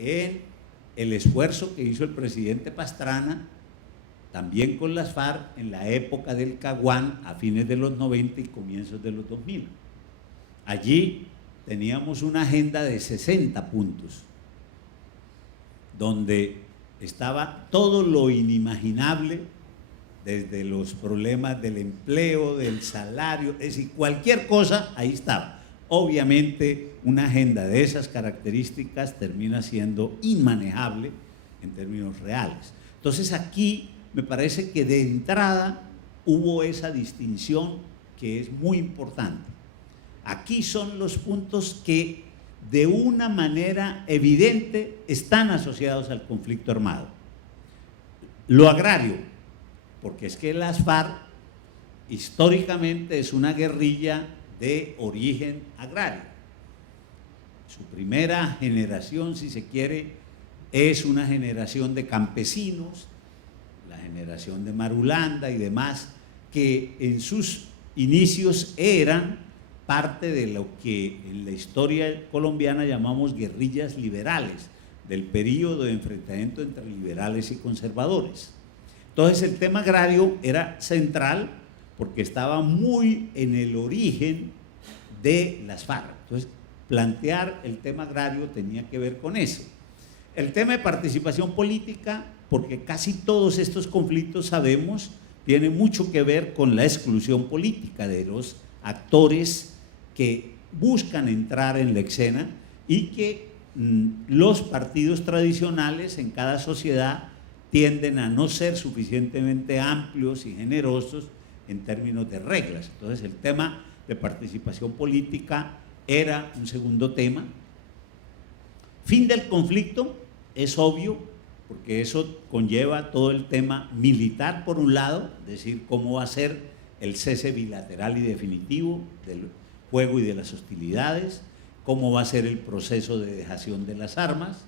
en el esfuerzo que hizo el presidente Pastrana, también con las FARC, en la época del Caguán, a fines de los 90 y comienzos de los 2000. Allí teníamos una agenda de 60 puntos, donde estaba todo lo inimaginable, desde los problemas del empleo, del salario, es decir, cualquier cosa, ahí estaba. Obviamente, una agenda de esas características termina siendo inmanejable en términos reales. Entonces, aquí me parece que de entrada hubo esa distinción que es muy importante. Aquí son los puntos que de una manera evidente están asociados al conflicto armado. Lo agrario, porque es que las FARC históricamente es una guerrilla de origen agrario. Su primera generación, si se quiere, es una generación de campesinos, la generación de Marulanda y demás, que en sus inicios eran parte de lo que en la historia colombiana llamamos guerrillas liberales, del periodo de enfrentamiento entre liberales y conservadores. Entonces el tema agrario era central porque estaba muy en el origen de las FARC. Entonces plantear el tema agrario tenía que ver con eso. El tema de participación política, porque casi todos estos conflictos, sabemos, tiene mucho que ver con la exclusión política de los actores que buscan entrar en la escena y que los partidos tradicionales en cada sociedad tienden a no ser suficientemente amplios y generosos en términos de reglas. Entonces el tema de participación política era un segundo tema. Fin del conflicto es obvio, porque eso conlleva todo el tema militar por un lado, es decir, cómo va a ser el cese bilateral y definitivo del fuego y de las hostilidades, cómo va a ser el proceso de dejación de las armas,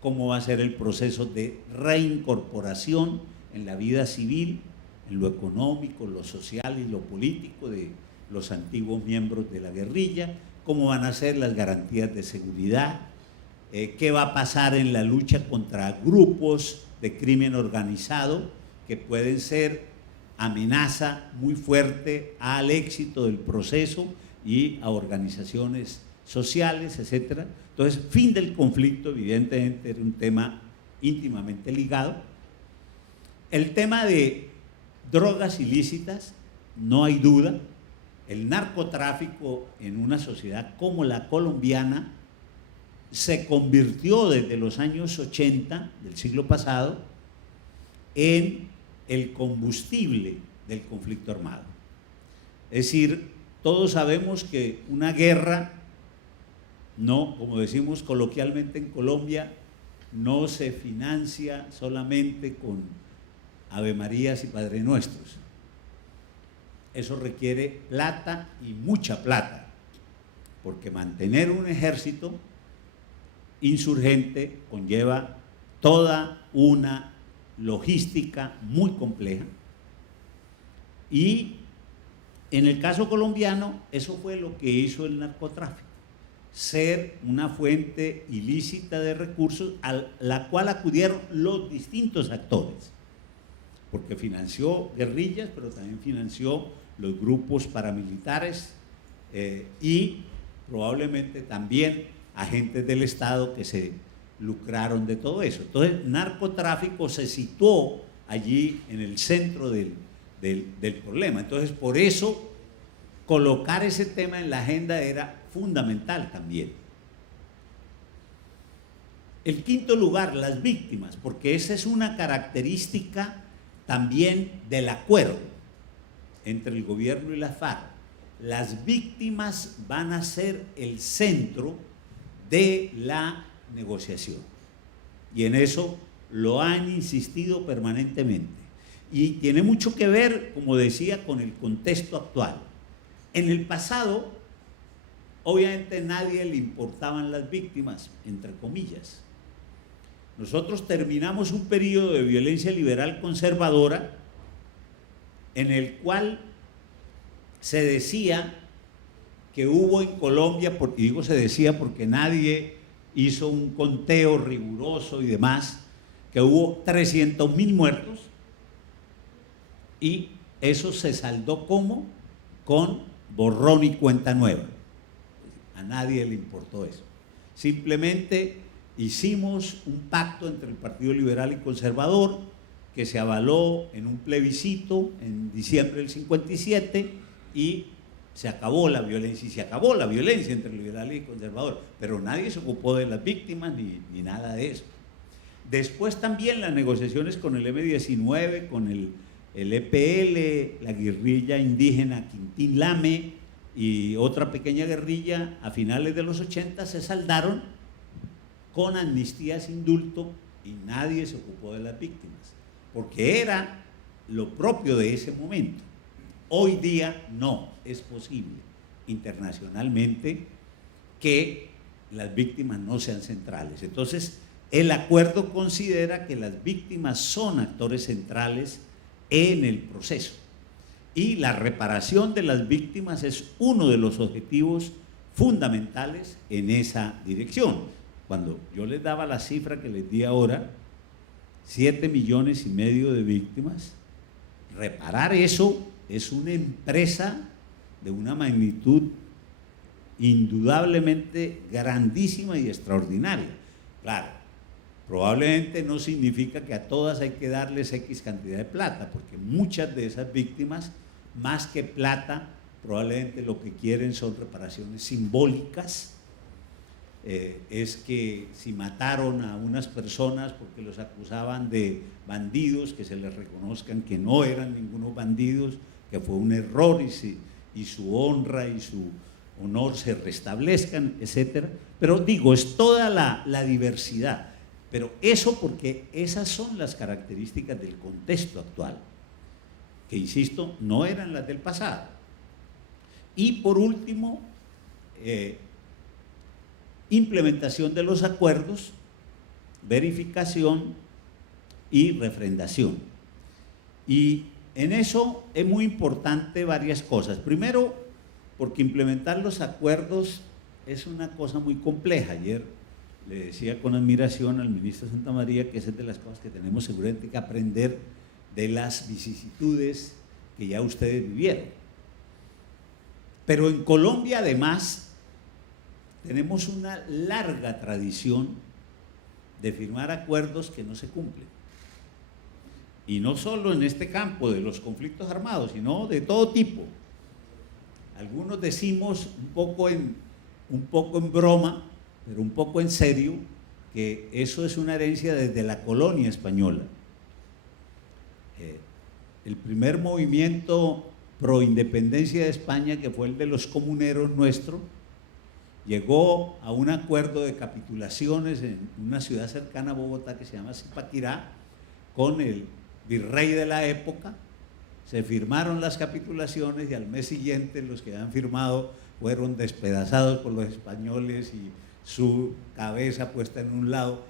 cómo va a ser el proceso de reincorporación en la vida civil, en lo económico, lo social y lo político de los antiguos miembros de la guerrilla, cómo van a ser las garantías de seguridad, qué va a pasar en la lucha contra grupos de crimen organizado que pueden ser amenaza muy fuerte al éxito del proceso y a organizaciones sociales, etcétera. Entonces, fin del conflicto, evidentemente, era un tema íntimamente ligado. El tema de drogas ilícitas, no hay duda, el narcotráfico en una sociedad como la colombiana se convirtió desde los años 80 del siglo pasado en el combustible del conflicto armado. Es decir, todos sabemos que una guerra, no, como decimos coloquialmente en Colombia, no se financia solamente con Ave Marías y Padre Nuestros. Eso requiere plata y mucha plata, porque mantener un ejército insurgente conlleva toda una logística muy compleja. Y en el caso colombiano, eso fue lo que hizo el narcotráfico, ser una fuente ilícita de recursos a la cual acudieron los distintos actores, porque financió guerrillas, pero también financió los grupos paramilitares y probablemente también agentes del Estado que se lucraron de todo eso. Entonces, narcotráfico se situó allí en el centro del problema. Entonces, por eso, colocar ese tema en la agenda era fundamental también. El quinto lugar, las víctimas, porque esa es una característica también del acuerdo entre el gobierno y la FARC. Las víctimas van a ser el centro de la negociación, y en eso lo han insistido permanentemente, y tiene mucho que ver, como decía, con el contexto actual. En el pasado, obviamente nadie le importaban las víctimas, entre comillas. Nosotros terminamos un periodo de violencia liberal conservadora en el cual se decía que hubo en Colombia, y digo se decía porque nadie hizo un conteo riguroso y demás, que hubo 300.000 muertos, y eso se saldó como con borrón y cuenta nueva. A nadie le importó eso. Simplemente hicimos un pacto entre el Partido Liberal y Conservador que se avaló en un plebiscito en diciembre del 57 y se acabó la violencia, y se acabó la violencia entre liberales y conservadores, pero nadie se ocupó de las víctimas ni nada de eso. Después también las negociaciones con el M-19, con el EPL, la guerrilla indígena Quintín Lame y otra pequeña guerrilla a finales de los 80 se saldaron con amnistía sin indulto y nadie se ocupó de las víctimas, porque era lo propio de ese momento. Hoy día no es posible internacionalmente que las víctimas no sean centrales. Entonces, el acuerdo considera que las víctimas son actores centrales en el proceso y la reparación de las víctimas es uno de los objetivos fundamentales en esa dirección. Cuando yo les daba la cifra que les di ahora, 7,5 millones de víctimas, reparar eso es una empresa de una magnitud indudablemente grandísima y extraordinaria. Claro, probablemente no significa que a todas hay que darles X cantidad de plata, porque muchas de esas víctimas, más que plata, probablemente lo que quieren son reparaciones simbólicas. Es que si mataron a unas personas porque los acusaban de bandidos, que se les reconozcan que no eran ningunos bandidos, que fue un error y su honra y su honor se restablezcan, etcétera. Pero digo, es toda la diversidad. Pero eso porque esas son las características del contexto actual, que insisto, no eran las del pasado. Y por último, implementación de los acuerdos, verificación y refrendación. Y en eso es muy importante varias cosas. Primero, porque implementar los acuerdos es una cosa muy compleja. Ayer le decía con admiración al ministro Santamaría que esa es de las cosas que tenemos seguramente que aprender de las vicisitudes que ya ustedes vivieron. Pero en Colombia además tenemos una larga tradición de firmar acuerdos que no se cumplen. Y no solo en este campo de los conflictos armados, sino de todo tipo. Algunos decimos un poco en broma, pero un poco en serio, que eso es una herencia desde la colonia española. El primer movimiento pro independencia de España, que fue el de los comuneros nuestro, llegó a un acuerdo de capitulaciones en una ciudad cercana a Bogotá que se llama Zipaquirá, con el virrey de la época. Se firmaron las capitulaciones y al mes siguiente los que habían firmado fueron despedazados por los españoles y su cabeza puesta en un lado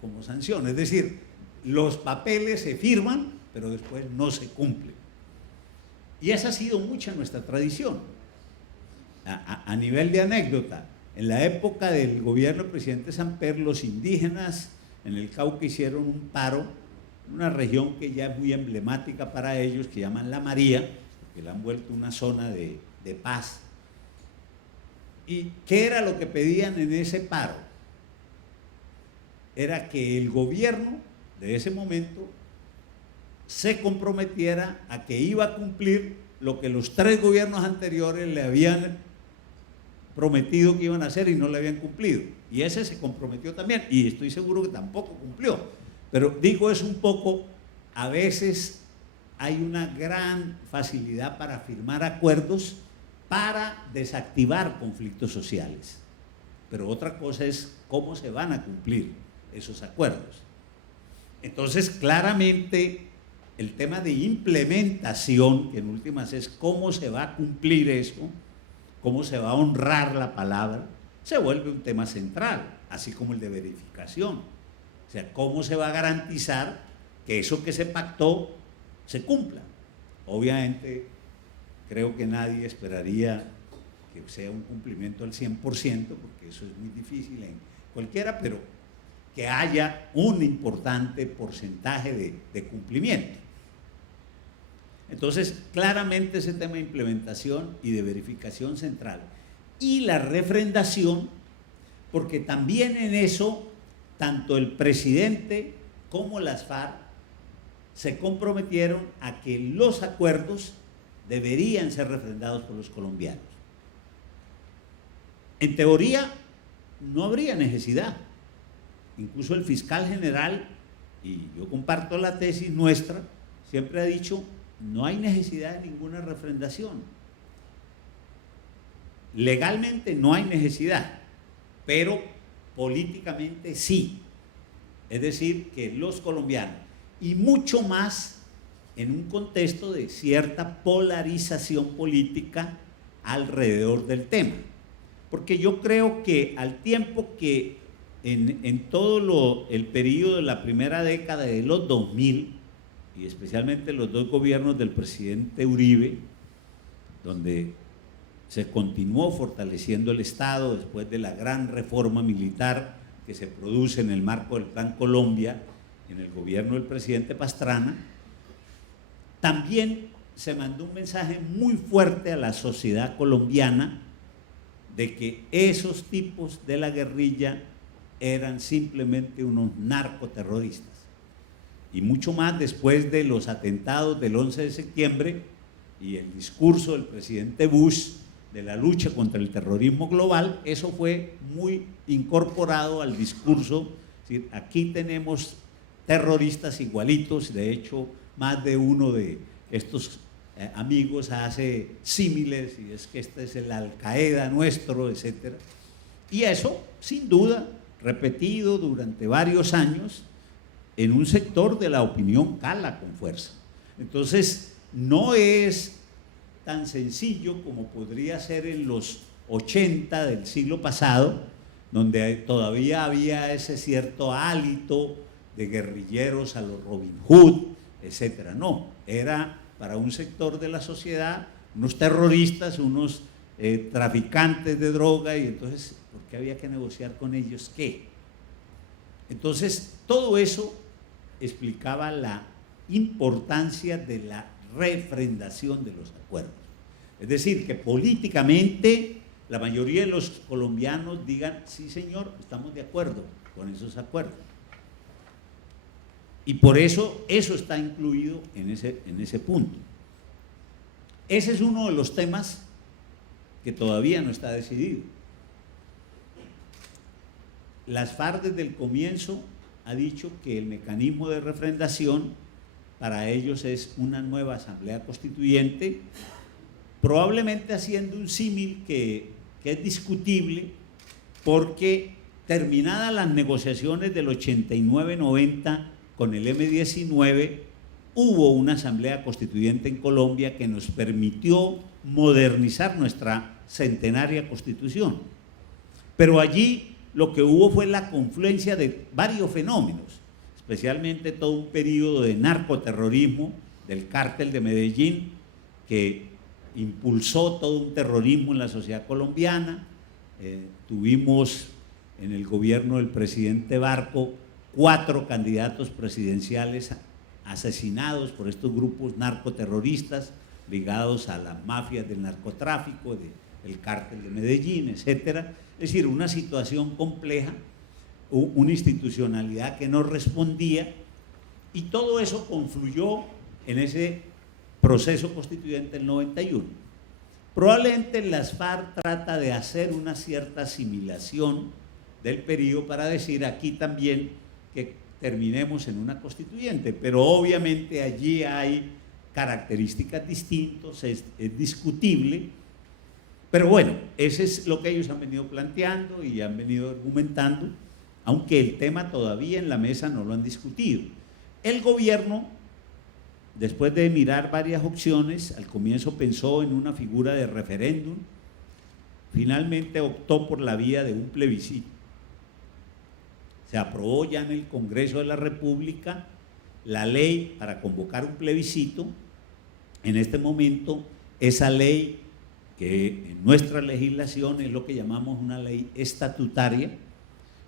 como sanción. Es decir, los papeles se firman, pero después no se cumplen. Y esa ha sido mucha nuestra tradición. A nivel de anécdota, en la época del gobierno del presidente Samper, los indígenas en el Cauca hicieron un paro en una región que ya es muy emblemática para ellos, que llaman La María, que la han vuelto una zona de paz. ¿Y qué era lo que pedían en ese paro? Era que el gobierno de ese momento se comprometiera a que iba a cumplir lo que los 3 gobiernos anteriores le habían prometido que iban a hacer y no le habían cumplido. Y ese se comprometió también, y estoy seguro que tampoco cumplió. Pero digo, es un poco, a veces hay una gran facilidad para firmar acuerdos para desactivar conflictos sociales. Pero otra cosa es cómo se van a cumplir esos acuerdos. Entonces, claramente, el tema de implementación, que en últimas es cómo se va a cumplir eso, cómo se va a honrar la palabra, se vuelve un tema central, así como el de verificación. O sea, cómo se va a garantizar que eso que se pactó se cumpla. Obviamente, creo que nadie esperaría que sea un cumplimiento al 100%, porque eso es muy difícil cualquiera, pero que haya un importante porcentaje de cumplimiento. Entonces, claramente ese tema de implementación y de verificación central. Y la refrendación, porque también en eso, tanto el presidente como las FARC se comprometieron a que los acuerdos deberían ser refrendados por los colombianos. En teoría, no habría necesidad. Incluso el fiscal general, y yo comparto la tesis nuestra, siempre ha dicho, no hay necesidad de ninguna refrendación. Legalmente no hay necesidad, pero políticamente sí. Es decir, que los colombianos, y mucho más en un contexto de cierta polarización política alrededor del tema. Porque yo creo que al tiempo que en todo el periodo de la primera década de los 2000, y especialmente los dos gobiernos del presidente Uribe, donde se continuó fortaleciendo el Estado después de la gran reforma militar que se produce en el marco del Plan Colombia, en el gobierno del presidente Pastrana, también se mandó un mensaje muy fuerte a la sociedad colombiana de que esos tipos de la guerrilla eran simplemente unos narcoterroristas. Y mucho más después de los atentados del 11 de septiembre y el discurso del presidente Bush de la lucha contra el terrorismo global, eso fue muy incorporado al discurso. Es decir, aquí tenemos terroristas igualitos, de hecho, más de uno de estos amigos hace símiles, y es que este es el Al-Qaeda nuestro, etc. Y eso, sin duda, repetido durante varios años, en un sector de la opinión cala con fuerza. Entonces, no es tan sencillo como podría ser en los 80 del siglo pasado, donde todavía había ese cierto hálito de guerrilleros a los Robin Hood, etcétera. No, era para un sector de la sociedad unos terroristas, unos traficantes de droga, y entonces, ¿por qué había que negociar con ellos? ¿Qué? Entonces, todo eso explicaba la importancia de la refrendación de los acuerdos. Es decir, que políticamente la mayoría de los colombianos digan, sí señor, estamos de acuerdo con esos acuerdos. Y por eso está incluido en ese punto. Ese es uno de los temas que todavía no está decidido. Las FARC desde el comienzo ha dicho que el mecanismo de refrendación para ellos es una nueva asamblea constituyente, probablemente haciendo un símil que es discutible, porque terminadas las negociaciones del 89-90 con el M-19, hubo una asamblea constituyente en Colombia que nos permitió modernizar nuestra centenaria constitución. Pero allí lo que hubo fue la confluencia de varios fenómenos, especialmente todo un periodo de narcoterrorismo del cártel de Medellín, que impulsó todo un terrorismo en la sociedad colombiana. Tuvimos en el gobierno del presidente Barco 4 candidatos presidenciales asesinados por estos grupos narcoterroristas ligados a las mafias del narcotráfico, del cártel de Medellín, etcétera. Es decir, una situación compleja, una institucionalidad que no respondía, y todo eso confluyó en ese proceso constituyente del 91. Probablemente las FARC trata de hacer una cierta asimilación del periodo para decir aquí también que terminemos en una constituyente, pero obviamente allí hay características distintas, es discutible. Pero bueno, ese es lo que ellos han venido planteando y han venido argumentando, aunque el tema todavía en la mesa no lo han discutido. El gobierno, después de mirar varias opciones, al comienzo pensó en una figura de referéndum, finalmente optó por la vía de un plebiscito. Se aprobó ya en el Congreso de la República la ley para convocar un plebiscito. En este momento, esa ley, que en nuestra legislación es lo que llamamos una ley estatutaria,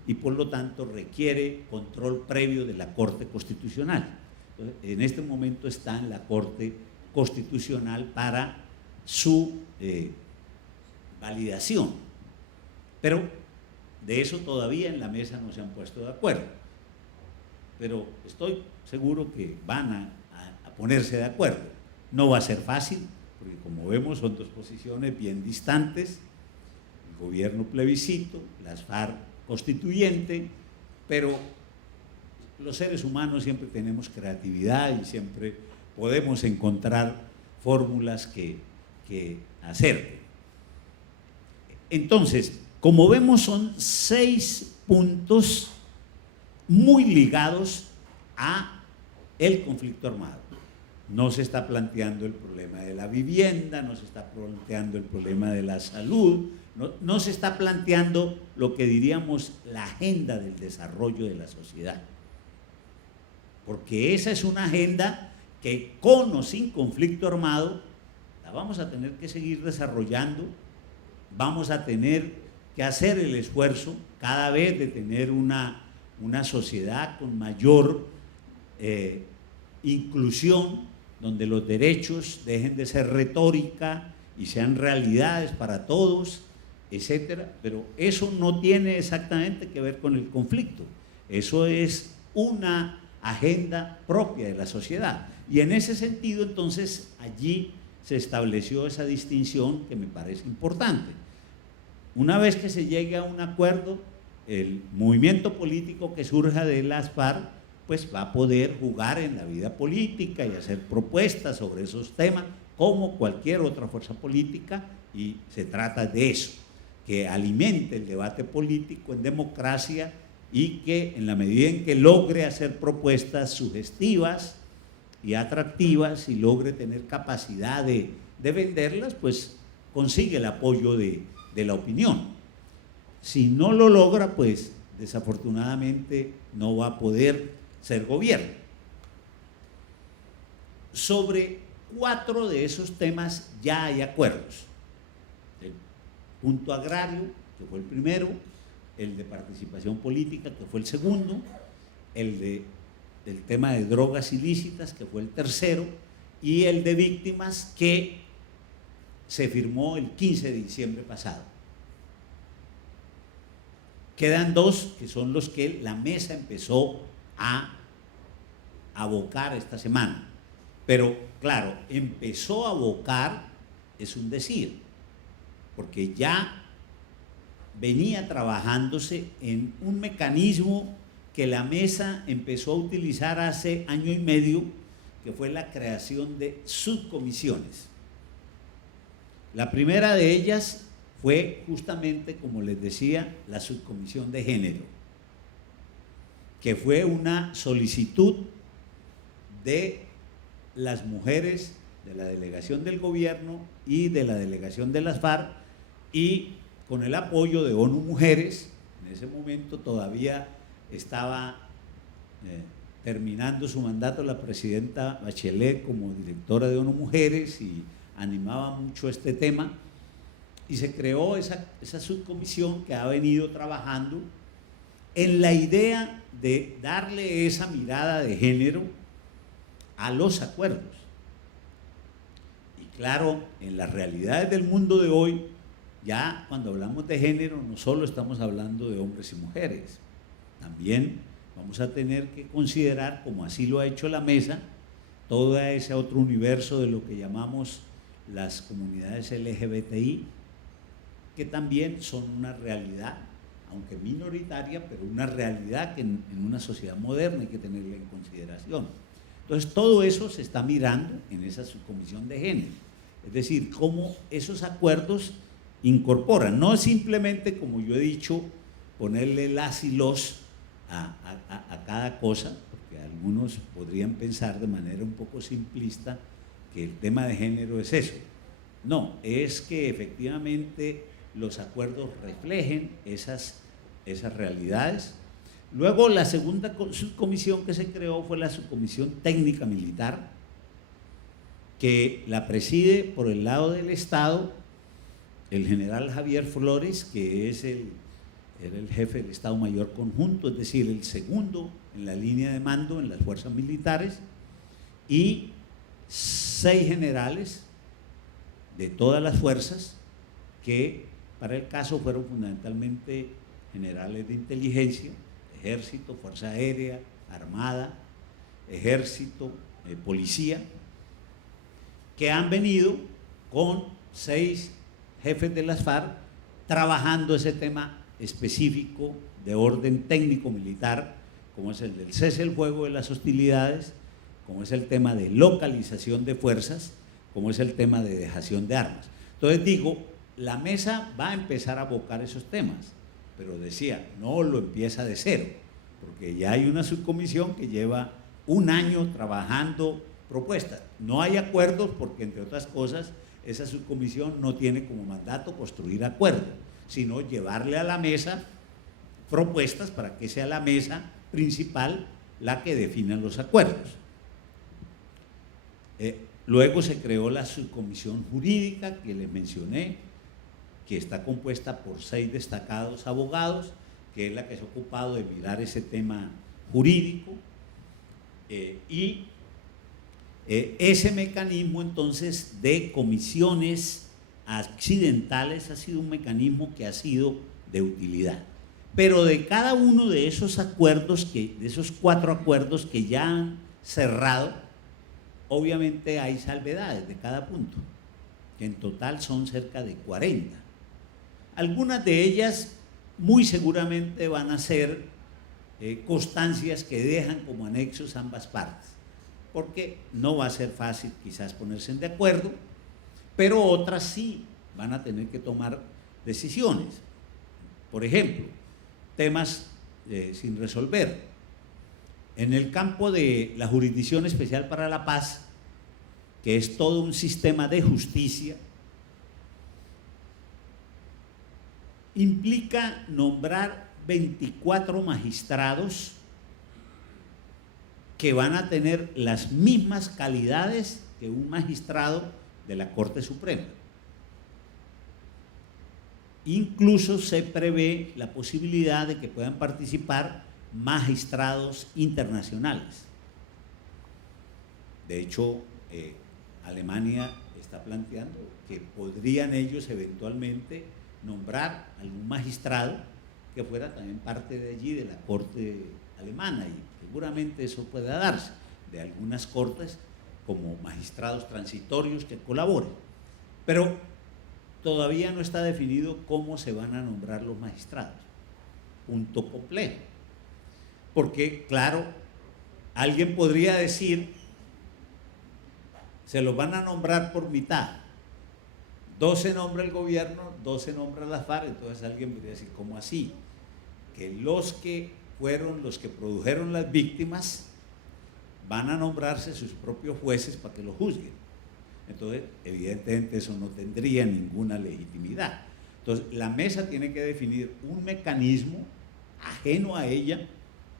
y por lo tanto requiere control previo de la Corte Constitucional. Entonces, en este momento está en la Corte Constitucional para su validación, pero de eso todavía en la mesa no se han puesto de acuerdo, pero estoy seguro que van a ponerse de acuerdo. No va a ser fácil, porque como vemos son dos posiciones bien distantes, el gobierno plebiscito, las FARC constituyente, pero los seres humanos siempre tenemos creatividad y siempre podemos encontrar fórmulas que acerquen. Entonces, como vemos, son 6 puntos muy ligados a el conflicto armado. No se está planteando el problema de la vivienda, no se está planteando el problema de la salud, no se está planteando lo que diríamos la agenda del desarrollo de la sociedad. Porque esa es una agenda que con o sin conflicto armado la vamos a tener que seguir desarrollando, vamos a tener que hacer el esfuerzo cada vez de tener una sociedad con mayor inclusión, donde los derechos dejen de ser retórica y sean realidades para todos, etcétera. Pero eso no tiene exactamente que ver con el conflicto, eso es una agenda propia de la sociedad. Y en ese sentido, entonces, allí se estableció esa distinción que me parece importante. Una vez que se llegue a un acuerdo, el movimiento político que surja de las FARC pues va a poder jugar en la vida política y hacer propuestas sobre esos temas como cualquier otra fuerza política, y se trata de eso, que alimente el debate político en democracia y que en la medida en que logre hacer propuestas sugestivas y atractivas y logre tener capacidad de venderlas, pues consigue el apoyo de la opinión. Si no lo logra, pues desafortunadamente no va a poder ser gobierno. Sobre 4 de esos temas ya hay acuerdos. El punto agrario, que fue el primero, el de participación política, que fue el segundo, el tema de drogas ilícitas, que fue el tercero, y el de víctimas, que se firmó el 15 de diciembre pasado. Quedan 2, que son los que la mesa empezó a abocar esta semana. Pero, claro, empezó a abocar es un decir, porque ya venía trabajándose en un mecanismo que la mesa empezó a utilizar hace año y medio, que fue la creación de subcomisiones. La primera de ellas fue justamente, como les decía, la subcomisión de género, que fue una solicitud de las mujeres de la delegación del gobierno y de la delegación de las FARC, y con el apoyo de ONU Mujeres. En ese momento todavía estaba terminando su mandato la presidenta Bachelet como directora de ONU Mujeres y animaba mucho este tema, y se creó esa subcomisión que ha venido trabajando en la idea de darle esa mirada de género a los acuerdos. Y claro, en las realidades del mundo de hoy, ya cuando hablamos de género no solo estamos hablando de hombres y mujeres, también vamos a tener que considerar, como así lo ha hecho la mesa, todo ese otro universo de lo que llamamos las comunidades LGBTI, que también son una realidad, aunque minoritaria, pero una realidad que en una sociedad moderna hay que tenerla en consideración. Entonces, todo eso se está mirando en esa subcomisión de género, es decir, cómo esos acuerdos incorporan, no simplemente, como yo he dicho, ponerle las y los a cada cosa, porque algunos podrían pensar de manera un poco simplista que el tema de género es eso. No, es que efectivamente los acuerdos reflejen esas realidades. Luego, la segunda subcomisión que se creó fue la subcomisión técnica militar, que la preside por el lado del Estado el general Javier Flores, que es el era el jefe del Estado Mayor Conjunto, es decir, el segundo en la línea de mando en las fuerzas militares, y 6 generales de todas las fuerzas que para el caso fueron fundamentalmente generales de inteligencia, ejército, fuerza aérea, armada, ejército, policía, que han venido con 6 jefes de las FARC trabajando ese tema específico de orden técnico militar, como es el del cese del fuego de las hostilidades, como es el tema de localización de fuerzas, como es el tema de dejación de armas. Entonces digo, la mesa va a empezar a abocar esos temas, pero decía, no lo empieza de cero, porque ya hay una subcomisión que lleva 1 año trabajando propuestas. No hay acuerdos porque, entre otras cosas, esa subcomisión no tiene como mandato construir acuerdos, sino llevarle a la mesa propuestas para que sea la mesa principal la que defina los acuerdos. Luego se creó la subcomisión jurídica que les mencioné, que está compuesta por 6 destacados abogados, que es la que se ha ocupado de mirar ese tema jurídico, y ese mecanismo entonces de comisiones accidentales ha sido un mecanismo que ha sido de utilidad. Pero de cada uno de esos acuerdos, de esos 4 acuerdos que ya han cerrado, obviamente hay salvedades de cada punto, que en total son cerca de 40. Algunas de ellas muy seguramente van a ser constancias que dejan como anexos ambas partes, porque no va a ser fácil quizás ponerse de acuerdo, pero otras sí van a tener que tomar decisiones. Por ejemplo, temas sin resolver. En el campo de la Jurisdicción Especial para la Paz, que es todo un sistema de justicia, implica nombrar 24 magistrados que van a tener las mismas calidades que un magistrado de la Corte Suprema. Incluso se prevé la posibilidad de que puedan participar magistrados internacionales. De hecho, Alemania está planteando que podrían ellos eventualmente nombrar algún magistrado que fuera también parte de allí, de la Corte alemana, y seguramente eso pueda darse, de algunas cortes como magistrados transitorios que colaboren. Pero todavía no está definido cómo se van a nombrar los magistrados. Punto complejo. Porque, claro, alguien podría decir, se los van a nombrar por mitad. 12 nombra el gobierno, 12 nombra la FARC, entonces alguien podría decir, ¿cómo así? Que los que fueron los que produjeron las víctimas van a nombrarse sus propios jueces para que lo juzguen. Entonces, evidentemente eso no tendría ninguna legitimidad. Entonces, la mesa tiene que definir un mecanismo ajeno a ella,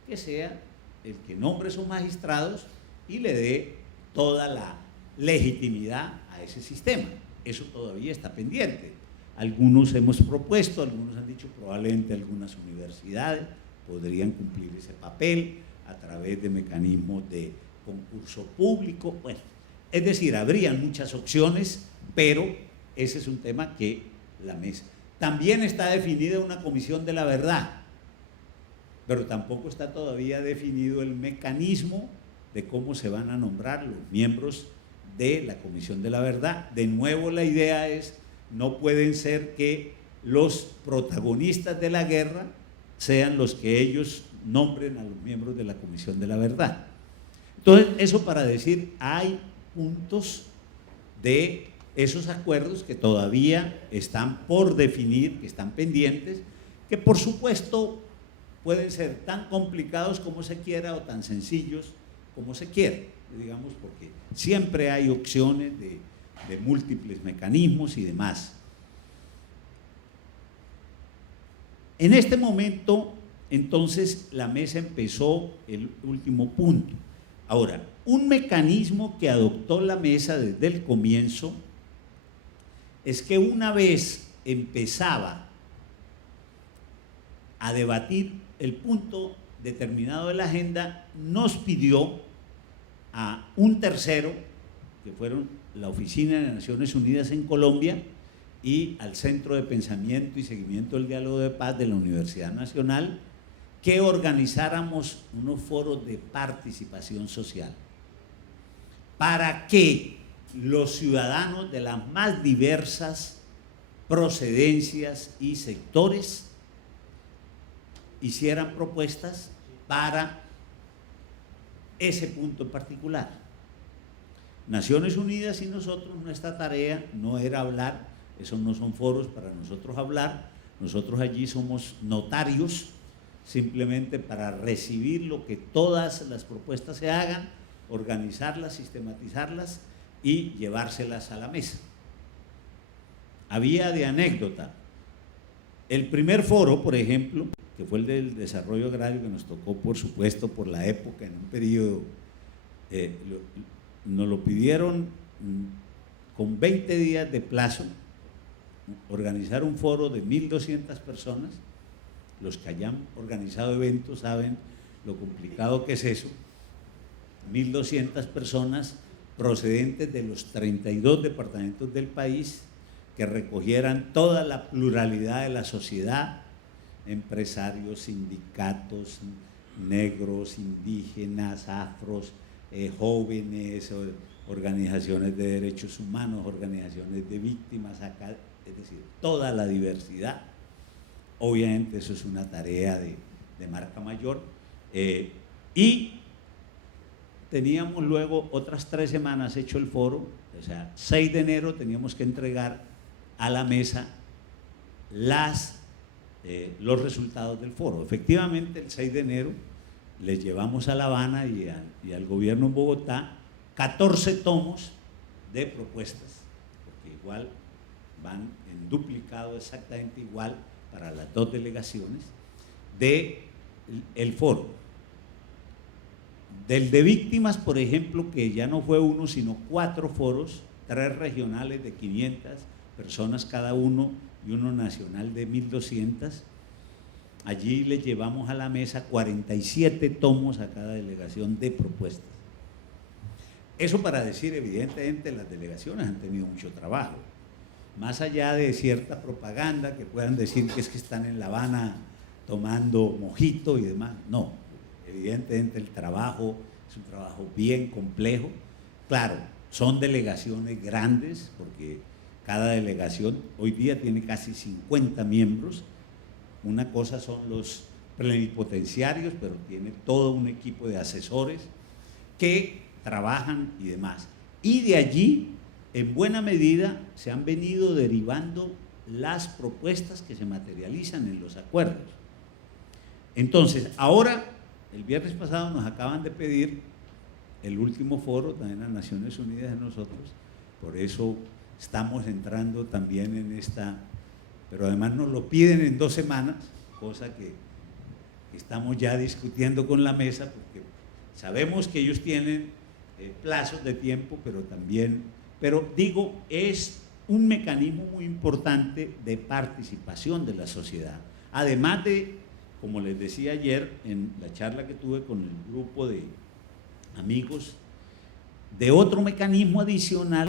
que sea el que nombre esos magistrados y le dé toda la legitimidad a ese sistema. Eso todavía está pendiente. Algunos hemos propuesto, algunos han dicho probablemente algunas universidades podrían cumplir ese papel a través de mecanismos de concurso público. Bueno, es decir, habrían muchas opciones, pero ese es un tema que la mesa. También está definida una comisión de la verdad, pero tampoco está todavía definido el mecanismo de cómo se van a nombrar los miembros de la Comisión de la Verdad. De nuevo, la idea es, no pueden ser que los protagonistas de la guerra sean los que ellos nombren a los miembros de la Comisión de la Verdad. Entonces, eso para decir, hay puntos de esos acuerdos que todavía están por definir, que están pendientes, que por supuesto pueden ser tan complicados como se quiera o tan sencillos como se quiera, digamos, porque siempre hay opciones de múltiples mecanismos y demás. En este momento, entonces, la mesa empezó el último punto. Ahora, un mecanismo que adoptó la mesa desde el comienzo es que una vez empezaba a debatir el punto determinado de la agenda, nos pidió a un tercero, que fueron la Oficina de Naciones Unidas en Colombia y al Centro de Pensamiento y Seguimiento del Diálogo de Paz de la Universidad Nacional, que organizáramos unos foros de participación social para que los ciudadanos de las más diversas procedencias y sectores hicieran propuestas para ese punto en particular. Naciones Unidas y nosotros, nuestra tarea no era hablar, esos no son foros para nosotros hablar, nosotros allí somos notarios, simplemente para recibir lo que todas las propuestas se hagan, organizarlas, sistematizarlas y llevárselas a la mesa. Había de anécdota, el primer foro, por ejemplo, que fue el del desarrollo agrario, que nos tocó, por supuesto, por la época, en un periodo, nos lo pidieron con 20 días de plazo, organizar un foro de 1.200 personas. Los que hayan organizado eventos saben lo complicado que es eso. 1.200 personas procedentes de los 32 departamentos del país, que recogieran toda la pluralidad de la sociedad, empresarios, sindicatos, negros, indígenas, afros, jóvenes, organizaciones de derechos humanos, organizaciones de víctimas, es decir, toda la diversidad. Obviamente eso es una tarea de marca mayor. Y teníamos luego otras 3 semanas hecho el foro, o sea, 6 de enero teníamos que entregar a la mesa los resultados del foro. Efectivamente, el 6 de enero les llevamos a La Habana y al gobierno en Bogotá 14 tomos de propuestas, porque igual van en duplicado exactamente igual para las 2 delegaciones del foro. Del de víctimas, por ejemplo, que ya no fue uno, sino 4 foros, 3 regionales de 500 personas cada uno y uno nacional de 1.200. Allí le llevamos a la mesa 47 tomos a cada delegación de propuestas. Eso para decir, evidentemente, las delegaciones han tenido mucho trabajo. Más allá de cierta propaganda que puedan decir que es que están en La Habana tomando mojito y demás, no. Evidentemente el trabajo es un trabajo bien complejo. Claro, son delegaciones grandes, porque cada delegación hoy día tiene casi 50 miembros. Una cosa son los plenipotenciarios, pero tiene todo un equipo de asesores que trabajan y demás. Y de allí, en buena medida, se han venido derivando las propuestas que se materializan en los acuerdos. Entonces, ahora, el viernes pasado nos acaban de pedir el último foro, también las Naciones Unidas de nosotros, por eso estamos entrando también en esta, pero además nos lo piden en 2 semanas, cosa que estamos ya discutiendo con la mesa, porque sabemos que ellos tienen plazos de tiempo, pero digo, es un mecanismo muy importante de participación de la sociedad, además de, como les decía ayer en la charla que tuve con el grupo de amigos, de otro mecanismo adicional